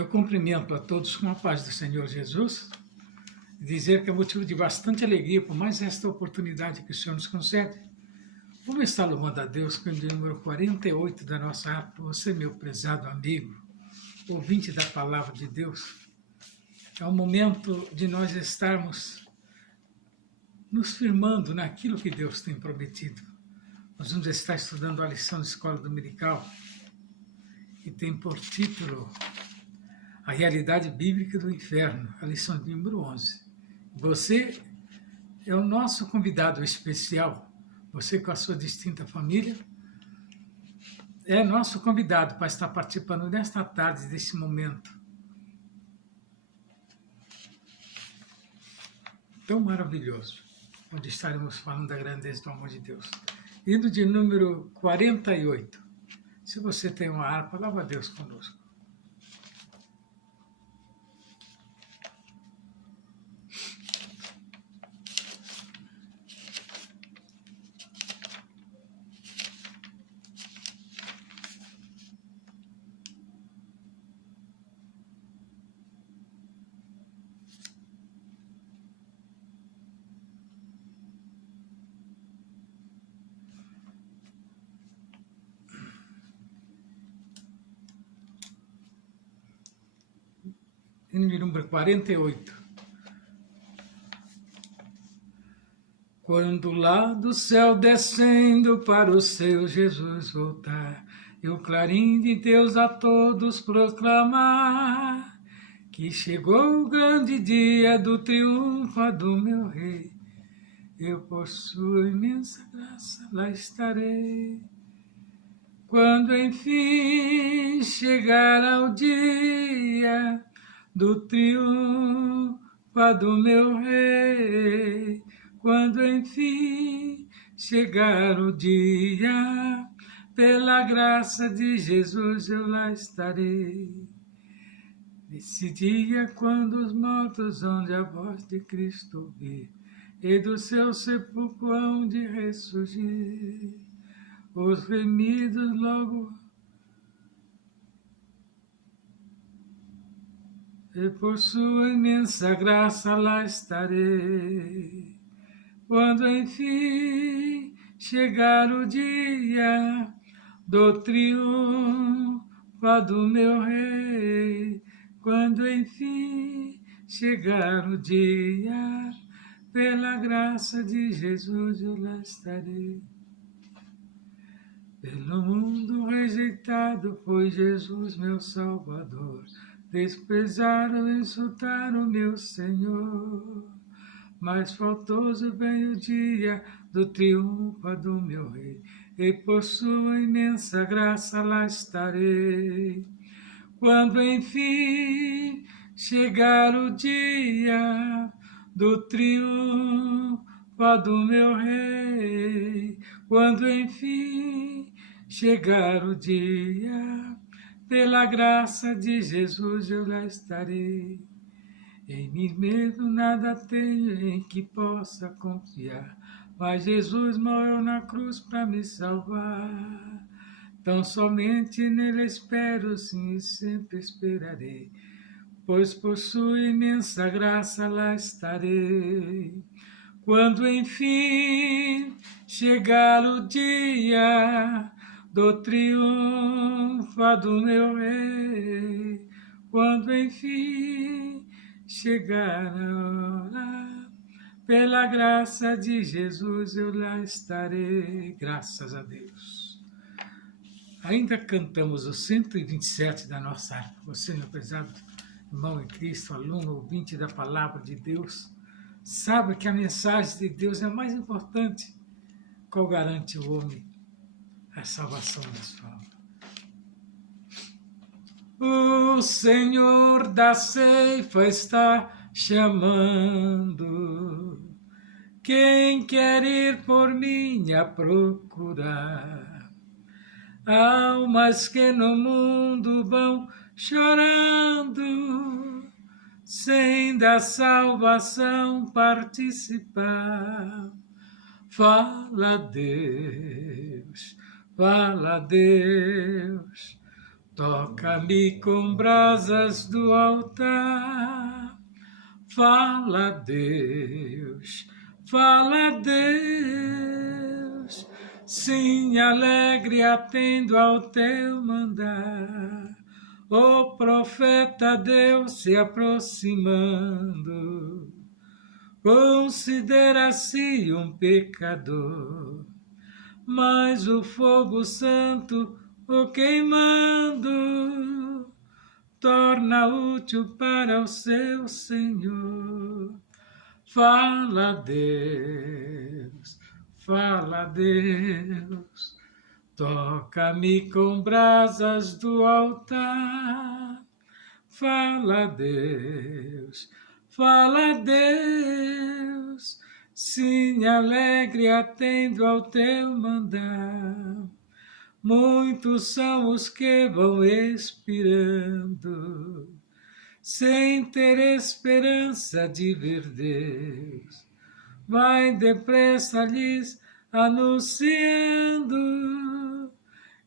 Eu cumprimento a todos com a paz do Senhor Jesus, e dizer que é motivo de bastante alegria por mais esta oportunidade que o Senhor nos concede. Vamos estar louvando a Deus com o dia número 48 da nossa harpa. Você, meu prezado amigo, ouvinte da palavra de Deus, é o momento de nós estarmos nos firmando naquilo que Deus tem prometido. Nós vamos estar estudando a lição de escola dominical, que tem por título A Realidade Bíblica do Inferno, a lição de número 11. Você é o nosso convidado especial, você com a sua distinta família, é nosso convidado para estar participando nesta tarde, desse momento tão maravilhoso, onde estaremos falando da grandeza do amor de Deus. Indo de número 48. Se você tem uma harpa, louva a Deus conosco. Número 48. Quando lá do céu descendo para o seu Jesus voltar, e o clarim de Deus a todos proclamar, que chegou o grande dia do triunfo do meu rei, eu por sua imensa graça lá estarei. Quando enfim chegar ao dia do triunfo do meu rei, quando enfim chegar o dia, pela graça de Jesus eu lá estarei. Nesse dia, quando os mortos onde a voz de Cristo ouvir, e do seu sepulcro hão de ressurgir, os remidos logo, e por sua imensa graça lá estarei. Quando enfim chegar o dia do triunfo do meu rei, quando enfim chegar o dia, pela graça de Jesus eu lá estarei. Pelo mundo rejeitado foi Jesus meu Salvador, desprezaram e insultaram meu Senhor, mas faltoso vem o dia do triunfo do meu rei, e por sua imensa graça lá estarei. Quando enfim chegar o dia do triunfo do meu rei, quando enfim chegar o dia, pela graça de Jesus eu lá estarei. Em mim mesmo nada tenho em que possa confiar, mas Jesus morreu na cruz para me salvar. Tão somente nele espero, sim, e sempre esperarei, pois por sua imensa graça lá estarei. Quando enfim chegar o dia do triunfo do meu rei, quando enfim chegar a hora, pela graça de Jesus eu lá estarei. Graças a Deus. Ainda cantamos o 127 da nossa harpa. Você, meu prezado irmão em Cristo, aluno, ouvinte da palavra de Deus, sabe que a mensagem de Deus é a mais importante. Qual garante o homem a salvação da sua alma? O Senhor da ceifa está chamando quem quer ir por mim a procurar. Almas que no mundo vão chorando, sem da salvação participar. Fala Deus, Toca-me com brasas do altar. Fala, Deus, fala, Deus. Sim, alegre atendo ao teu mandar. O profeta Deus se aproximando, considera-se um pecador, mas o fogo santo o queimando torna útil para o seu Senhor. Fala, Deus, fala, Deus, toca-me com brasas do altar. Fala, Deus, fala, Deus, sim, alegre atendo ao teu mandar. Muitos são os que vão expirando, sem ter esperança de ver Deus. Vai depressa lhes anunciando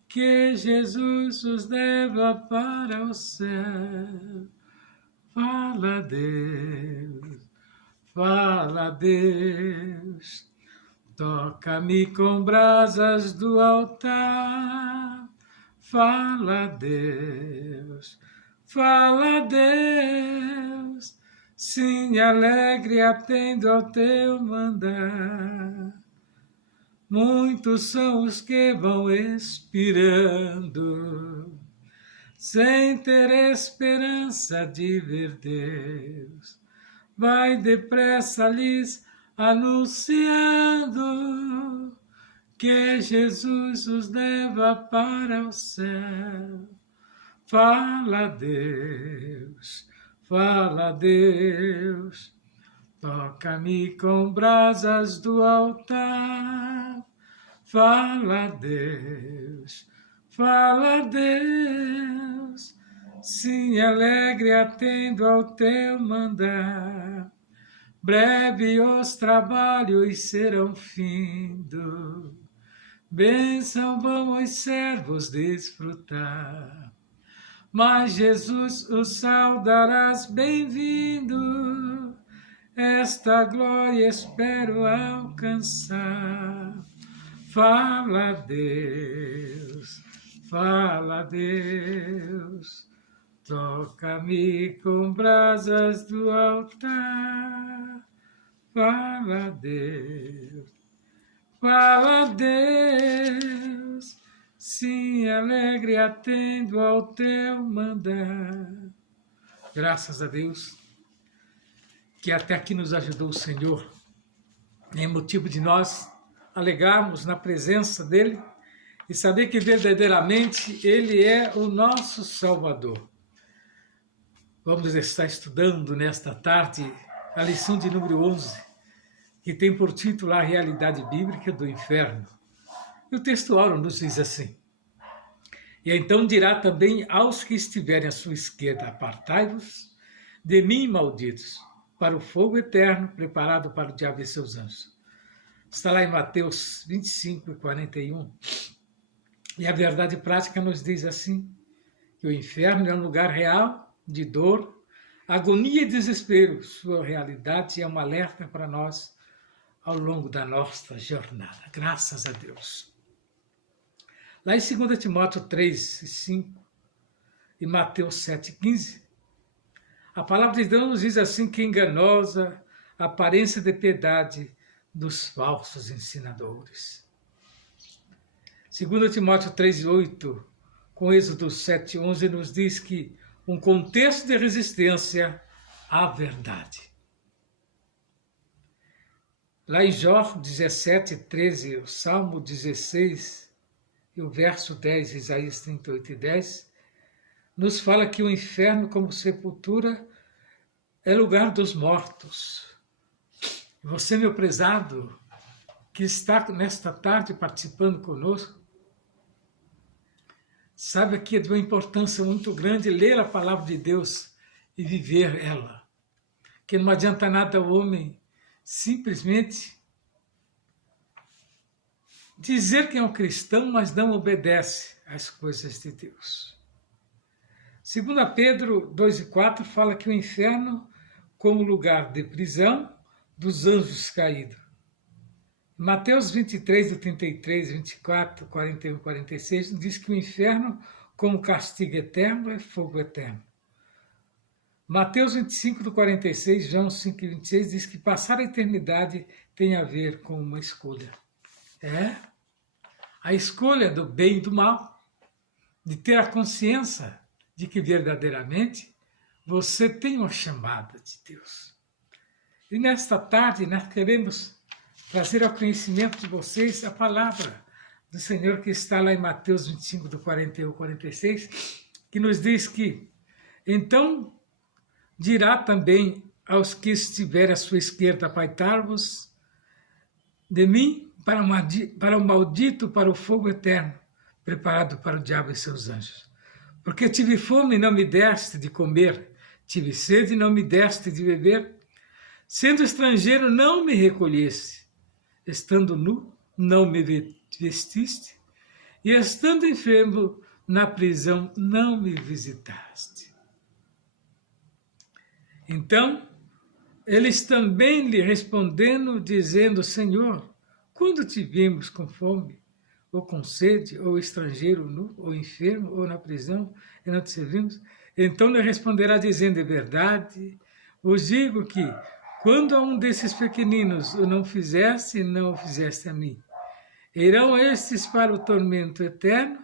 que Jesus os leva para o céu. Fala, Deus, fala, Deus, toca-me com brasas do altar. Fala, Deus, fala, Deus, sim, alegre atendo ao teu mandar. Muitos são os que vão expirando, sem ter esperança de ver Deus. Vai depressa lhes anunciando que Jesus os leva para o céu. Fala, Deus, fala, Deus, toca-me com brasas do altar. Fala, Deus, fala, Deus, sim, alegre atendo ao teu mandar. Breve os trabalhos serão findo, bênção vão os servos desfrutar. Mas Jesus os saudarás bem-vindo, esta glória espero alcançar. Fala, Deus, fala, Deus, toca-me com brasas do altar. Fala, Deus, fala, Deus, sim, alegre atendo ao teu mandar. Graças a Deus, que até aqui nos ajudou o Senhor. É motivo de nós alegarmos na presença dEle e saber que verdadeiramente Ele é o nosso Salvador. Vamos estar estudando nesta tarde a lição de número 11, que tem por título A Realidade Bíblica do Inferno. E o texto áureo nos diz assim: E então dirá também aos que estiverem à sua esquerda, apartai-vos de mim, malditos, para o fogo eterno preparado para o diabo e seus anjos. Está lá em Mateus 25 e 41. E a verdade prática nos diz assim, que o inferno é um lugar real de dor, agonia e desespero. Sua realidade é um alerta para nós ao longo da nossa jornada. Graças a Deus. Lá em 2 Timóteo 3 e 5 e Mateus 7 e 15, a palavra de Deus nos diz assim, que enganosa a aparência de piedade dos falsos ensinadores. 2 Timóteo 3,8, com Êxodo 7,11, nos diz que um contexto de resistência à verdade. Lá em Jó 17,13, o Salmo 16 e o verso 10, Isaías 38:10, nos fala que o inferno como sepultura é lugar dos mortos. Você, meu prezado, que está nesta tarde participando conosco, sabe que é de uma importância muito grande ler a palavra de Deus e viver ela. Que não adianta nada o homem simplesmente dizer que é um cristão, mas não obedece às coisas de Deus. 2 Pedro 2:4 fala que o inferno como lugar de prisão dos anjos caídos. Mateus 23, do 33, 24, 41, 46, diz que o inferno, como castigo eterno, é fogo eterno. Mateus 25, do 46, João 5, 26, diz que passar a eternidade tem a ver com uma escolha. A escolha do bem e do mal, de ter a consciência de que verdadeiramente você tem uma chamada de Deus. E nesta tarde nós queremos trazer ao conhecimento de vocês a palavra do Senhor que está lá em Mateus 25, do 41 ao 46, que nos diz que, então dirá também aos que estiverem à sua esquerda, apaitai-vos de mim para o maldito, para o fogo eterno, preparado para o diabo e seus anjos. Porque tive fome e não me deste de comer, tive sede e não me deste de beber, sendo estrangeiro não me recolheste, estando nu não me vestiste, e estando enfermo na prisão não me visitaste. Então, eles também lhe respondendo, dizendo, Senhor, quando te vimos com fome, ou com sede, ou estrangeiro nu, ou enfermo, ou na prisão, e não te servimos? Então lhe responderá dizendo, é verdade, vos digo que, quando a um desses pequeninos o não fizeste, não o fizeste a mim. Irão estes para o tormento eterno,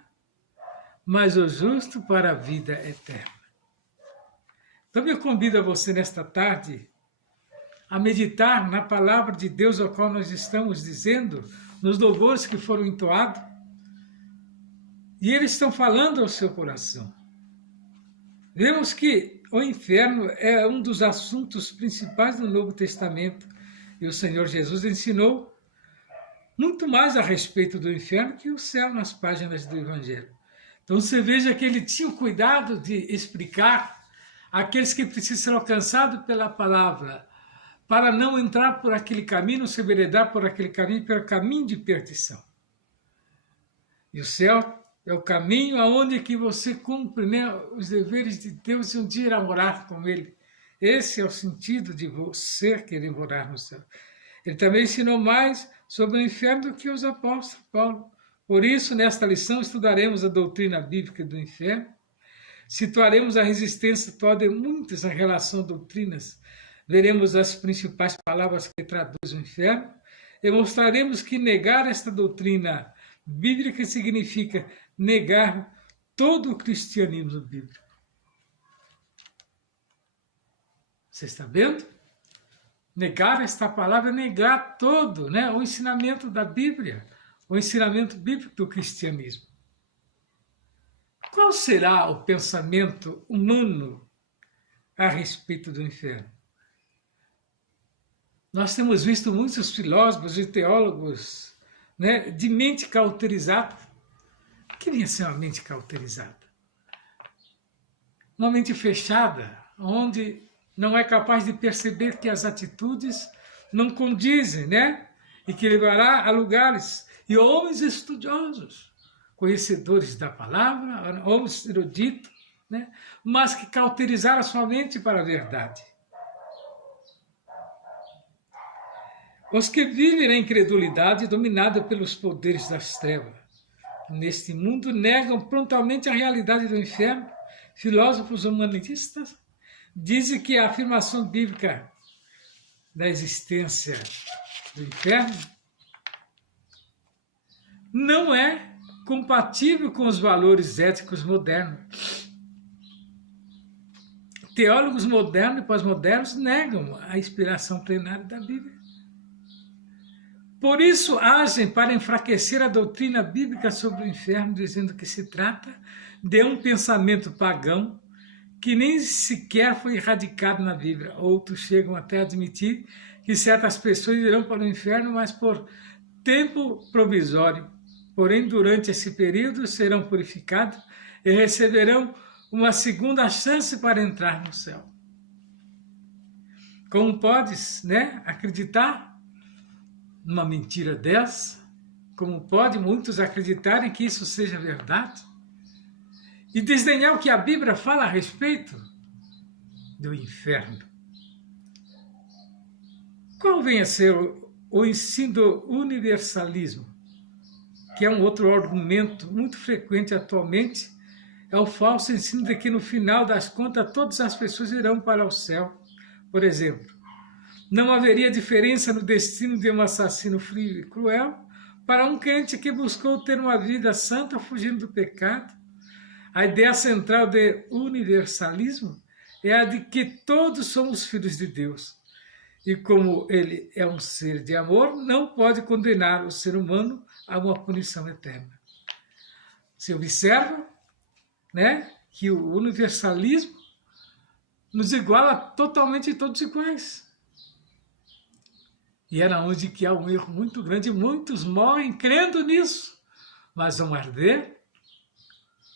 mas o justo para a vida eterna. Então eu convido a você nesta tarde a meditar na palavra de Deus ao qual nós estamos dizendo, nos louvores que foram entoados, e eles estão falando ao seu coração. Vemos que o inferno é um dos assuntos principais do Novo Testamento, e o Senhor Jesus ensinou muito mais a respeito do inferno que o céu nas páginas do Evangelho. Então você veja que ele tinha o cuidado de explicar aqueles que precisam ser alcançados pela palavra, para não entrar por aquele caminho, não se enveredar por aquele caminho, pelo caminho de perdição. E o céu é o caminho aonde que você cumpre, né, os deveres de Deus e um dia irá morar com Ele. Esse é o sentido de você querer morar no céu. Ele também ensinou mais sobre o inferno do que os apóstolos Paulo. Por isso, nesta lição, estudaremos a doutrina bíblica do inferno, situaremos a resistência atual de muitas em relação a doutrinas, veremos as principais palavras que traduzem o inferno e mostraremos que negar esta doutrina bíblica significa negar todo o cristianismo bíblico. Você está vendo? Negar esta palavra é negar todo, né, o ensinamento da Bíblia, o ensinamento bíblico do cristianismo. Qual será o pensamento humano a respeito do inferno? Nós temos visto muitos filósofos e teólogos, né, de mente cauterizada. O que vinha ser uma mente cauterizada? Uma mente fechada, onde não é capaz de perceber que as atitudes não condizem, né? E que levará a lugares. E homens estudiosos, conhecedores da palavra, homens eruditos, né? Mas que cauterizaram a sua mente para a verdade. Os que vivem na incredulidade, dominada pelos poderes das trevas, neste mundo negam prontamente a realidade do inferno. Filósofos humanistas dizem que a afirmação bíblica da existência do inferno não é compatível com os valores éticos modernos. Teólogos modernos e pós-modernos negam a inspiração plenária da Bíblia. Por isso, agem para enfraquecer a doutrina bíblica sobre o inferno, dizendo que se trata de um pensamento pagão que nem sequer foi erradicado na Bíblia. Outros chegam até a admitir que certas pessoas irão para o inferno, mas por tempo provisório. Porém, durante esse período serão purificados e receberão uma segunda chance para entrar no céu. Como podes, né, acreditar numa mentira dessa? Como pode muitos acreditarem que isso seja verdade? e desdenhar o que a Bíblia fala a respeito do inferno. Qual vem a ser o ensino do universalismo, que é um outro argumento muito frequente atualmente? É o falso ensino de que no final das contas todas as pessoas irão para o céu. Por exemplo, não haveria diferença no destino de um assassino frio e cruel para um crente que buscou ter uma vida santa fugindo do pecado. A ideia central do universalismo é a de que todos somos filhos de Deus. E como ele é um ser de amor, não pode condenar o ser humano a uma punição eterna. Se observa, né, que o universalismo nos iguala totalmente todos iguais. E era onde que há um erro muito grande, muitos morrem crendo nisso, mas vão arder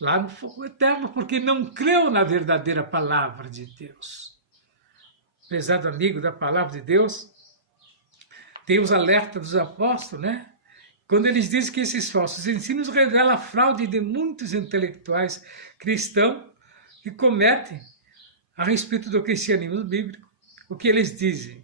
lá no fogo eterno, porque não creu na verdadeira palavra de Deus. Prezado amigo da palavra de Deus, tem os alertas dos apóstolos, né? Quando eles dizem que esses falsos ensinos revelam a fraude de muitos intelectuais cristãos que cometem a respeito do cristianismo bíblico. O que eles dizem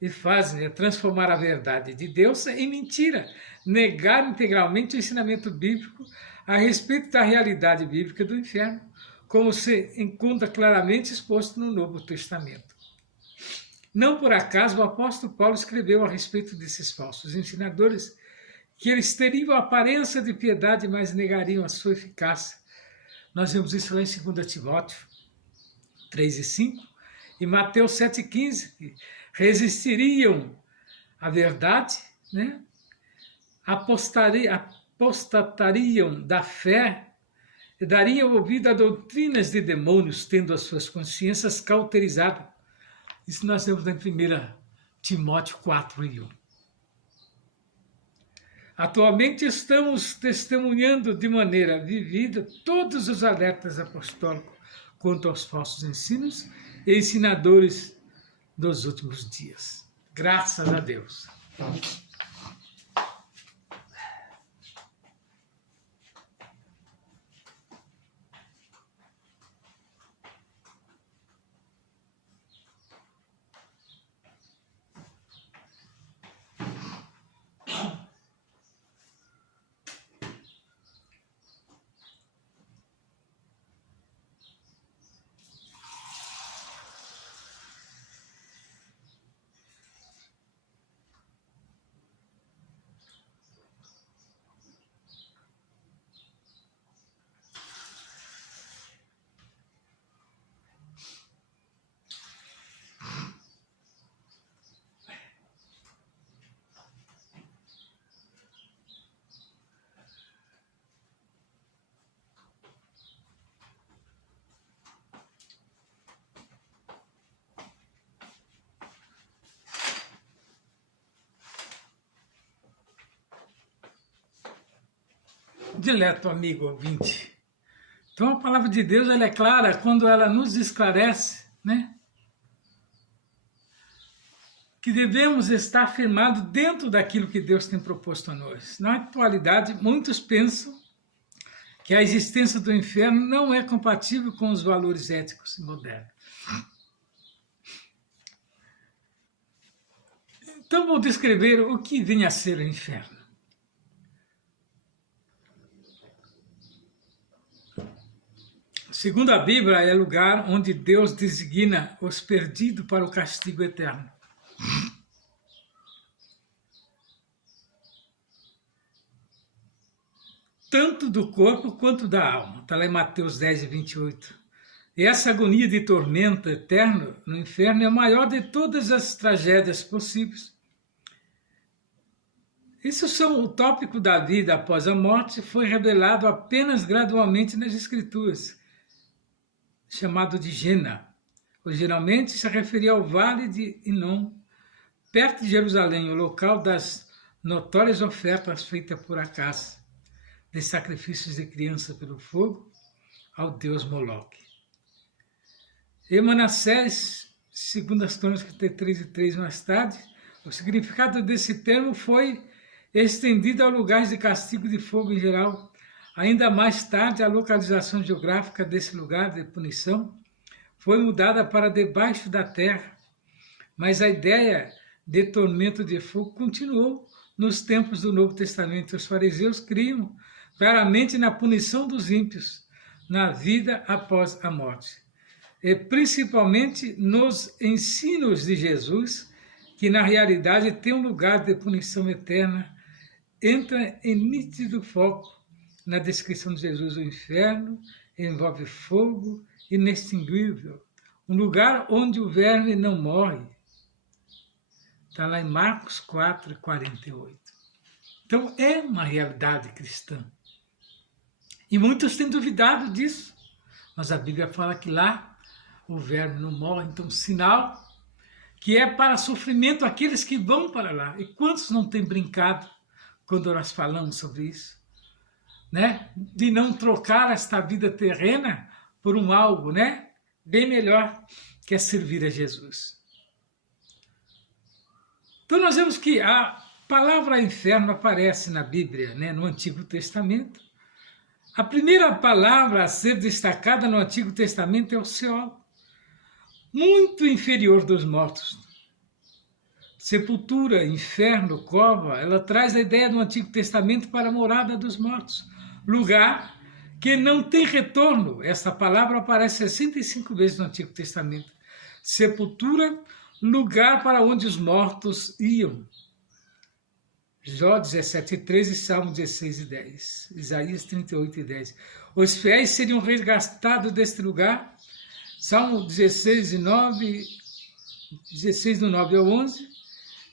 e fazem é transformar a verdade de Deus em mentira, negar integralmente o ensinamento bíblico a respeito da realidade bíblica do inferno, como se encontra claramente exposto no Novo Testamento. Não por acaso o apóstolo Paulo escreveu a respeito desses falsos ensinadores que eles teriam a aparência de piedade, mas negariam a sua eficácia. Nós vemos isso lá em 2 Timóteo 3:5 e Mateus 7:15, resistiriam à verdade, né? Apostatariam da fé e dariam ouvido a doutrinas de demônios, tendo as suas consciências cauterizadas. Isso nós temos em 1 Timóteo 4:1. Atualmente estamos testemunhando de maneira vivida todos os alertas apostólicos quanto aos falsos ensinos e ensinadores dos últimos dias. Graças a Deus. Dileto amigo ouvinte. Então a palavra de Deus ela é clara quando ela nos esclarece, né? Que devemos estar firmados dentro daquilo que Deus tem proposto a nós. Na atualidade, muitos pensam que a existência do inferno não é compatível com os valores éticos modernos. Então vou descrever o que vem a ser o inferno. Segundo a Bíblia, é lugar onde Deus designa os perdidos para o castigo eterno. Tanto do corpo quanto da alma. Está lá em Mateus 10:28. E essa agonia de tormento eterno no inferno é a maior de todas as tragédias possíveis. Isso são o tópico da vida após a morte, foi revelado apenas gradualmente nas Escrituras, chamado de Gena. Originalmente se referia ao vale de Inom, perto de Jerusalém, o local das notórias ofertas feitas por Acás, de sacrifícios de criança pelo fogo ao deus Moloque. Em Manassés, segundo as Crônicas 3:3 mais tarde, o significado desse termo foi estendido a lugares de castigo de fogo em geral, Ainda mais tarde, a localização geográfica desse lugar de punição foi mudada para debaixo da terra, mas a ideia de tormento de fogo continuou nos tempos do Novo Testamento. Os fariseus criam claramente na punição dos ímpios, na vida após a morte, e principalmente nos ensinos de Jesus, que na realidade tem um lugar de punição eterna, entra em nítido foco na descrição de Jesus. O inferno envolve fogo inextinguível, um lugar onde o verme não morre. Está lá em Marcos 4:48. Então é uma realidade cristã. E muitos têm duvidado disso, mas a Bíblia fala que lá o verme não morre, então sinal que é para sofrimento aqueles que vão para lá. E quantos não têm brincado quando nós falamos sobre isso? Né? De não trocar esta vida terrena por um algo, né? Bem melhor, que é servir a Jesus. Então nós vemos que a palavra inferno aparece na Bíblia, né? No Antigo Testamento. A primeira palavra a ser destacada no Antigo Testamento é o Seol, muito inferior dos mortos. Sepultura, inferno, cova, ela traz a ideia do Antigo Testamento para a morada dos mortos, lugar que não tem retorno. Essa palavra aparece 65 vezes no Antigo Testamento. Sepultura, lugar para onde os mortos iam. Jó 17:13, Salmo 16:10, Isaías 38:10. Os fiéis seriam resgatados deste lugar. Salmo 16:9, 16 do 9 ao 11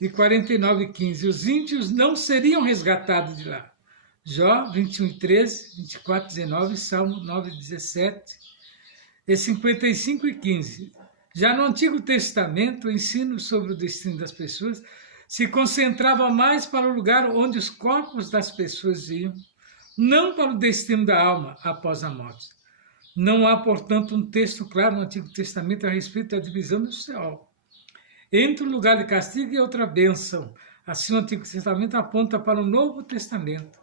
e 49:15. Os ímpios não seriam resgatados de lá. Jó 21:13, 24:19, Salmo 9:17 e 55:15. Já no Antigo Testamento, o ensino sobre o destino das pessoas se concentrava mais para o lugar onde os corpos das pessoas iam, não para o destino da alma após a morte. Não há, portanto, um texto claro no Antigo Testamento a respeito da divisão do Seol entre um lugar de castigo e outra bênção. Assim, o Antigo Testamento aponta para o Novo Testamento.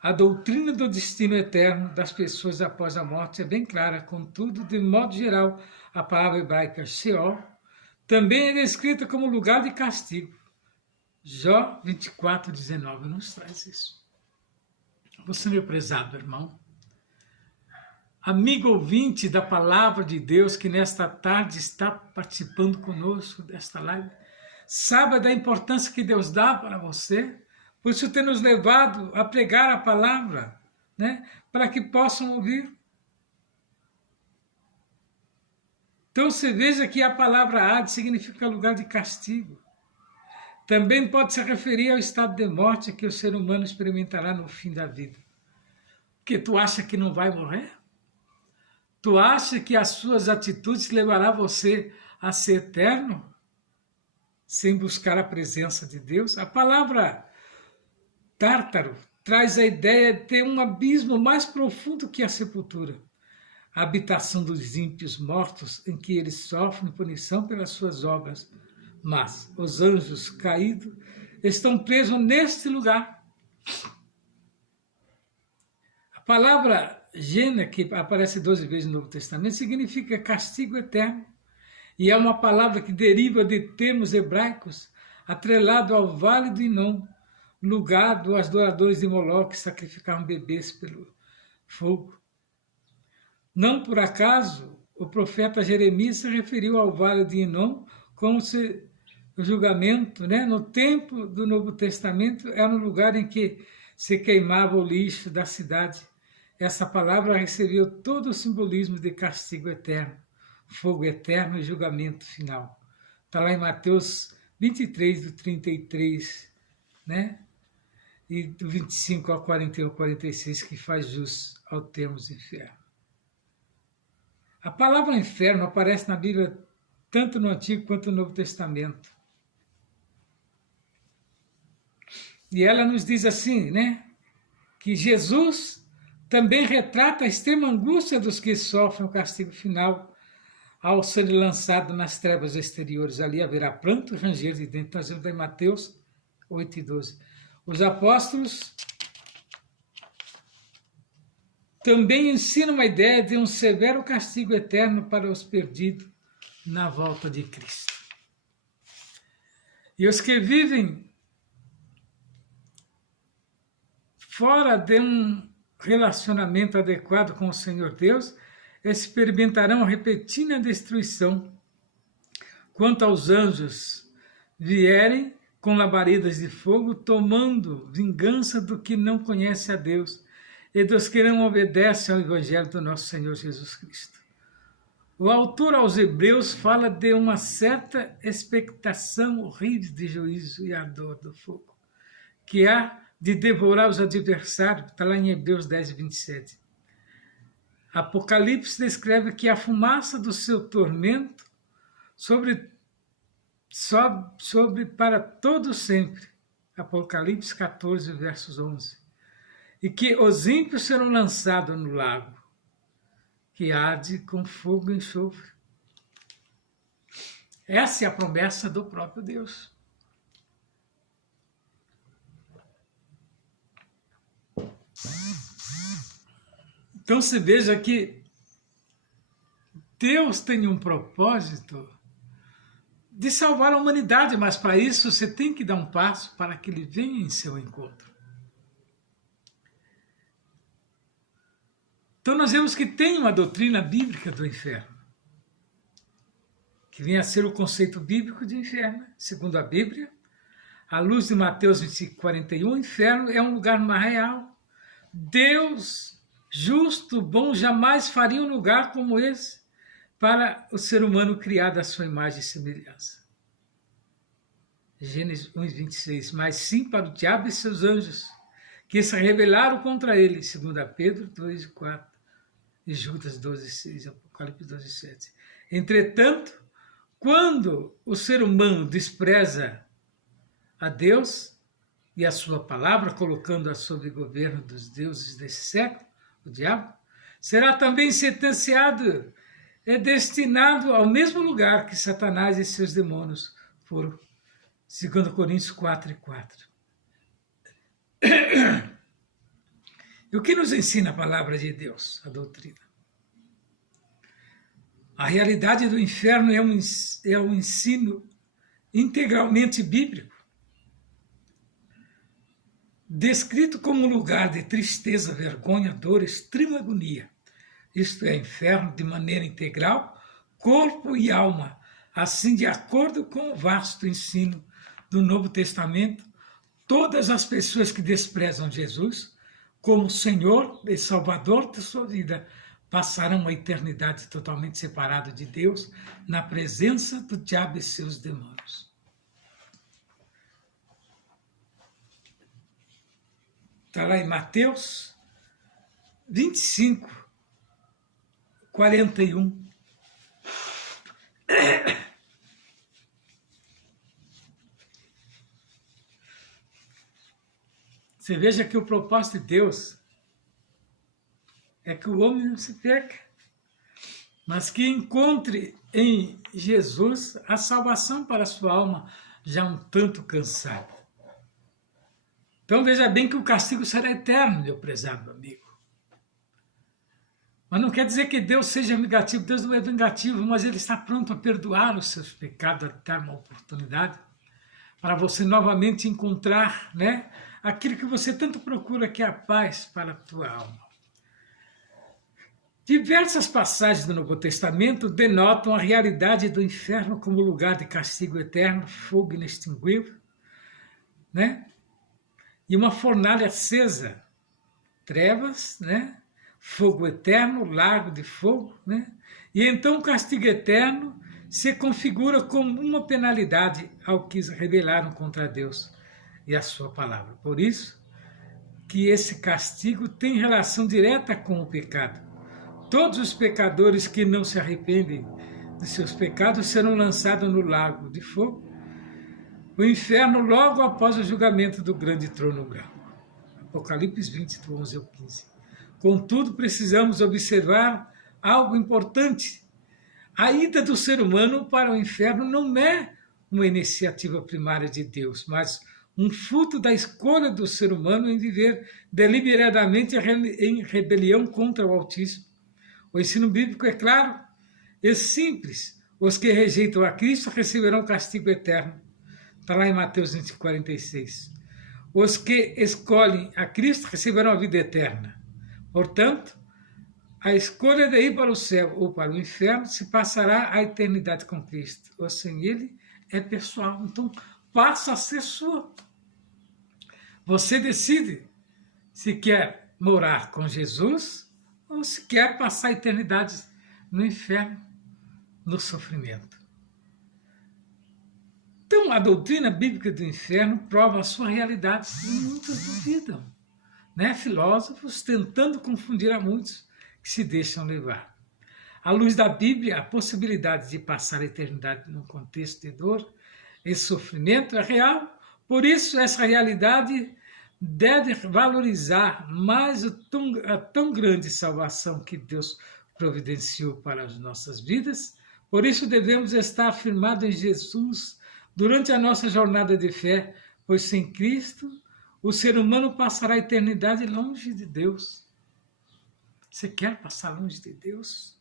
A doutrina do destino eterno das pessoas após a morte é bem clara, contudo, de modo geral, a palavra hebraica Sheol também é descrita como lugar de castigo. Jó 24:19 nos traz isso. Você, meu prezado irmão, amigo ouvinte da palavra de Deus que nesta tarde está participando conosco desta live, saiba da importância que Deus dá para você, por isso tem nos levado a pregar a palavra, né, para que possam ouvir. Então você veja que a palavra Hades significa lugar de castigo. Também pode se referir ao estado de morte que o ser humano experimentará no fim da vida. Porque tu acha que não vai morrer? Tu acha que as suas atitudes levarão você a ser eterno? Sem buscar a presença de Deus? A palavra Tártaro traz a ideia de ter um abismo mais profundo que a sepultura. A habitação dos ímpios mortos, em que eles sofrem punição pelas suas obras. Mas os anjos caídos estão presos neste lugar. A palavra Gena, que aparece 12 vezes no Novo Testamento, significa castigo eterno. E é uma palavra que deriva de termos hebraicos, atrelado ao Vale do Inom, lugar dos adoradores de Moloque que sacrificavam bebês pelo fogo. Não por acaso, o profeta Jeremias se referiu ao Vale de Inom como se o julgamento, né, no tempo do Novo Testamento, era um lugar em que se queimava o lixo da cidade. Essa palavra recebeu todo o simbolismo de castigo eterno, fogo eterno e julgamento final. Está lá em Mateus 23, do 33, né? E do 25 ao 41, 46, que faz jus ao termo inferno. A palavra inferno aparece na Bíblia tanto no Antigo quanto no Novo Testamento. E ela nos diz assim, né? Que Jesus também retrata a extrema angústia dos que sofrem o castigo final ao serem lançados nas trevas exteriores. Ali haverá pranto e ranger de dentro. Nós vemos em Mateus 8:12. Os apóstolos também ensina uma ideia de um severo castigo eterno para os perdidos na volta de Cristo. E os que vivem fora de um relacionamento adequado com o Senhor Deus experimentarão a repentina destruição. Quanto aos anjos, vierem com labaredas de fogo, tomando vingança do que não conhece a Deus e dos que não obedecem ao Evangelho do nosso Senhor Jesus Cristo. O autor aos Hebreus fala de uma certa expectação horrível de juízo e a dor do fogo, que há de devorar os adversários, está lá em Hebreus 10, 27. Apocalipse descreve que a fumaça do seu tormento sobre para todo sempre. Apocalipse 14, versos 11. E que os ímpios serão lançados no lago, que arde com fogo e enxofre. Essa é a promessa do próprio Deus. Então se veja que Deus tem um propósito de salvar a humanidade, mas para isso você tem que dar um passo para que ele venha em seu encontro. Então nós vemos que tem uma doutrina bíblica do inferno, que vem a ser o conceito bíblico de inferno, segundo a Bíblia. À luz de Mateus 25, 41, o inferno é um lugar mais real. Deus, justo, bom, jamais faria um lugar como esse para o ser humano criado à sua imagem e semelhança. Gênesis 1, 26. Mas sim para o diabo e seus anjos, que se rebelaram contra ele, segundo a Pedro 2, 4, e Judas 12, 6, Apocalipse 12, 7. Entretanto, quando o ser humano despreza a Deus e a sua palavra, colocando-a sob governo dos deuses desse século, o diabo, será também sentenciado e destinado ao mesmo lugar que Satanás e seus demônios foram, segundo Coríntios 4 e 4. E o que nos ensina a palavra de Deus, a doutrina? A realidade do inferno é um ensino integralmente bíblico, descrito como um lugar de tristeza, vergonha, dor, extrema agonia. Isto é, inferno de maneira integral, corpo e alma, assim de acordo com o vasto ensino do Novo Testamento. Todas as pessoas que desprezam Jesus como Senhor e Salvador de sua vida passarão uma eternidade totalmente separada de Deus, na presença do diabo e seus demônios. Está lá em Mateus 25, 41. Você veja que o propósito de Deus é que o homem não se perca, mas que encontre em Jesus a salvação para a sua alma, já um tanto cansada. Então veja bem que o castigo será eterno, meu prezado amigo. Mas não quer dizer que Deus seja vingativo. Deus não é vingativo, mas Ele está pronto a perdoar os seus pecados, a dar uma oportunidade para você novamente encontrar, né, aquilo que você tanto procura, que é a paz para a tua alma. Diversas passagens do Novo Testamento denotam a realidade do inferno como lugar de castigo eterno, fogo inextinguível, né? E uma fornalha acesa, trevas, né? Fogo eterno, lago de fogo, né? E então o castigo eterno se configura como uma penalidade ao que se rebelaram contra Deus e a sua palavra. Por isso que esse castigo tem relação direta com o pecado. Todos os pecadores que não se arrependem de seus pecados serão lançados no lago de fogo, o inferno, logo após o julgamento do grande trono branco. Apocalipse 20, do 11 ao 15. Contudo, precisamos observar algo importante. A ida do ser humano para o inferno não é uma iniciativa primária de Deus, mas um fruto da escolha do ser humano em viver deliberadamente em rebelião contra o Altíssimo. O ensino bíblico é claro e simples. Os que rejeitam a Cristo receberão castigo eterno. Está lá em Mateus 20:46. Os que escolhem a Cristo receberão a vida eterna. Portanto, a escolha de ir para o céu ou para o inferno se passará a eternidade com Cristo. Ou sem Ele é pessoal. Então, passa a ser sua. Você decide se quer morar com Jesus ou se quer passar a eternidade no inferno, no sofrimento. Então, a doutrina bíblica do inferno prova a sua realidade e muitos duvidam. Filósofos tentando confundir a muitos que se deixam levar. À luz da Bíblia, a possibilidade de passar a eternidade num contexto de dor e sofrimento é real. Por isso, essa realidade deve valorizar mais a tão grande salvação que Deus providenciou para as nossas vidas. Por isso, devemos estar firmados em Jesus durante a nossa jornada de fé, pois sem Cristo, o ser humano passará a eternidade longe de Deus. Você quer passar longe de Deus?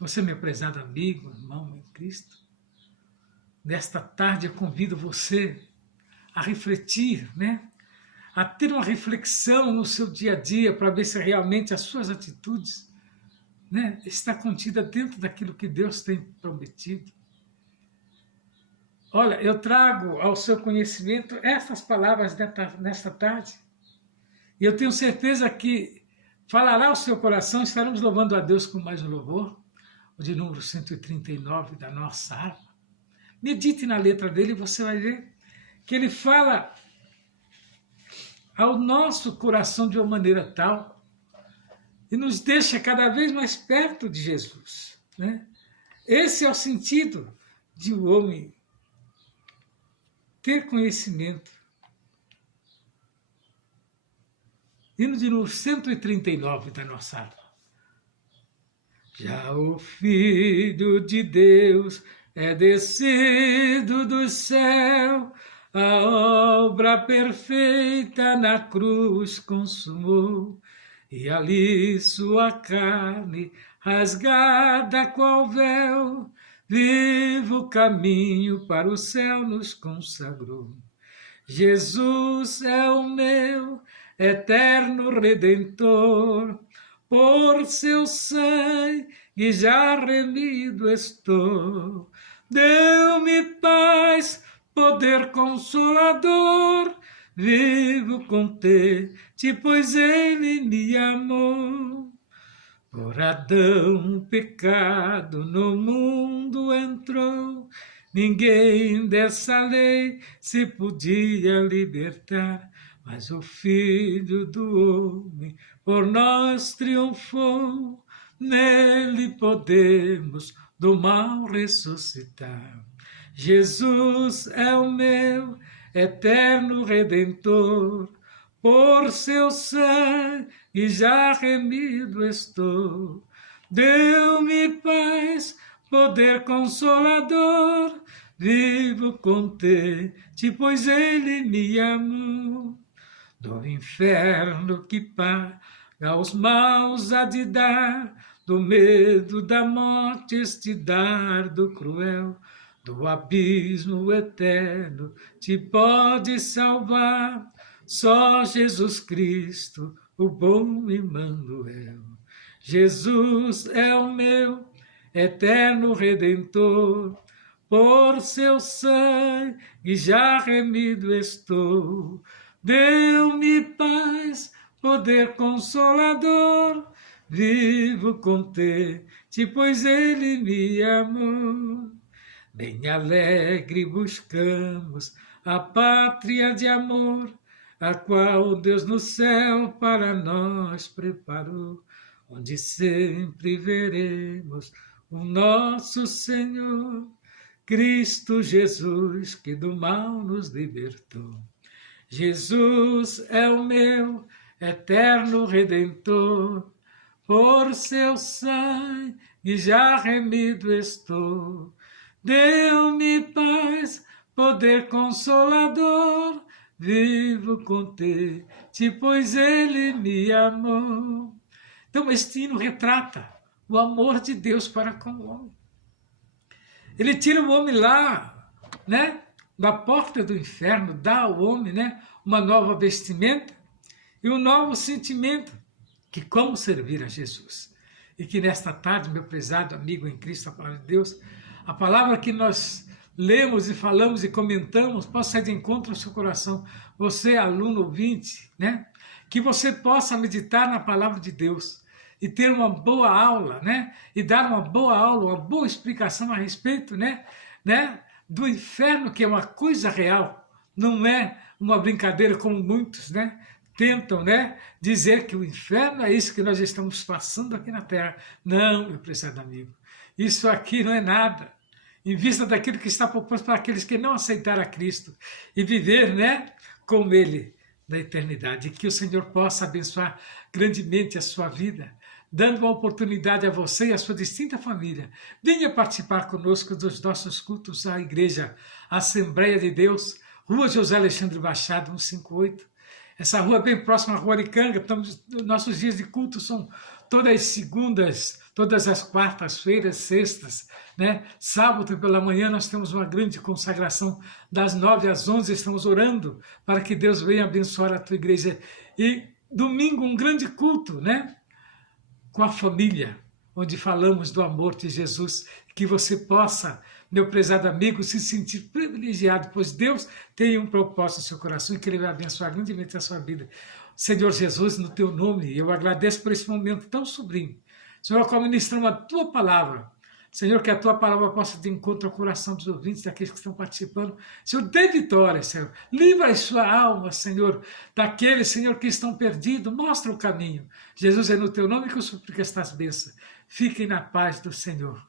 Você, meu prezado amigo, irmão em Cristo, nesta tarde eu convido você a refletir, a ter uma reflexão no seu dia a dia para ver se realmente as suas atitudes está contida dentro daquilo que Deus tem prometido. Olha, eu trago ao seu conhecimento essas palavras nesta tarde e eu tenho certeza que falará ao seu coração. Estaremos louvando a Deus com mais um louvor, o de número 139 da nossa harpa. Medite na letra dele e você vai ver que ele fala ao nosso coração de uma maneira tal e nos deixa cada vez mais perto de Jesus. Esse é o sentido de o homem ter conhecimento. Hino de número 139 da nossa harpa. Já o Filho de Deus é descido do céu, a obra perfeita na cruz consumou, e ali sua carne, rasgada qual véu, vivo caminho para o céu nos consagrou. Jesus é o meu eterno Redentor, por seu sangue já remido estou. Deu-me paz, poder consolador, vivo contente, pois ele me amou. Por Adão o pecado no mundo entrou, ninguém dessa lei se podia libertar, mas o Filho do homem por nós triunfou, nele podemos do mal ressuscitar. Jesus é o meu eterno Redentor, por seu sangue já remido estou. Deu-me paz, poder consolador, vivo contente, pois ele me amou. Do inferno que paga os maus há de dar, do medo da morte este dardo cruel, do abismo eterno te pode salvar, só Jesus Cristo, o bom Emmanuel. Jesus é o meu eterno Redentor, por seu sangue já remido estou. Deu-me paz, poder consolador, vivo contente, pois ele me amou. Bem alegre buscamos a pátria de amor, a qual Deus no céu para nós preparou, onde sempre veremos o nosso Senhor, Cristo Jesus, que do mal nos libertou. Jesus é o meu eterno Redentor, por seu sangue já remido estou. Deu-me paz, poder consolador, vivo contente, pois ele me amou. Então este hino retrata o amor de Deus para com o homem. Ele tira o homem lá, né, da porta do inferno, dá ao homem, né, uma nova vestimenta e um novo sentimento, que como servir a Jesus. E que nesta tarde, meu prezado amigo em Cristo, a palavra de Deus, a palavra que nós lemos e falamos e comentamos, possa ser de encontro ao seu coração. Você, aluno ouvinte, né? Que você possa meditar na palavra de Deus e ter uma boa aula, né? E dar uma boa aula, uma boa explicação a respeito, né? Do inferno, que é uma coisa real, não é uma brincadeira como muitos, né? Tentam, né, dizer que o inferno é isso que nós estamos passando aqui na Terra. Não, meu prezado amigo, isso aqui não é nada, em vista daquilo que está proposto para aqueles que não aceitaram a Cristo e viver, né, com Ele na eternidade. E que o Senhor possa abençoar grandemente a sua vida, dando uma oportunidade a você e a sua distinta família. Venha participar conosco dos nossos cultos à Igreja Assembleia de Deus, Rua José Alexandre Machado, 158. Essa rua é bem próxima à Rua Aricanga. Nossos dias de culto são todas as segundas, todas as quartas-feiras, sextas, né? Sábado pela manhã nós temos uma grande consagração das 9 às 11, estamos orando para que Deus venha abençoar a tua igreja. E domingo um grande culto, né? Com a família, onde falamos do amor de Jesus, que você possa, meu prezado amigo, se sentir privilegiado, pois Deus tem um propósito no seu coração e que Ele vai abençoar grandemente a sua vida. Senhor Jesus, no teu nome, eu agradeço por esse momento tão sublime. Senhor, como ministramos a tua palavra, Senhor, que a tua palavra possa de encontro ao coração dos ouvintes, daqueles que estão participando. Senhor, dê vitória, Senhor. Livra a sua alma, Senhor, daqueles, Senhor, que estão perdidos. Mostra o caminho. Jesus, é no teu nome que eu suplico estas bênçãos. Fiquem na paz do Senhor.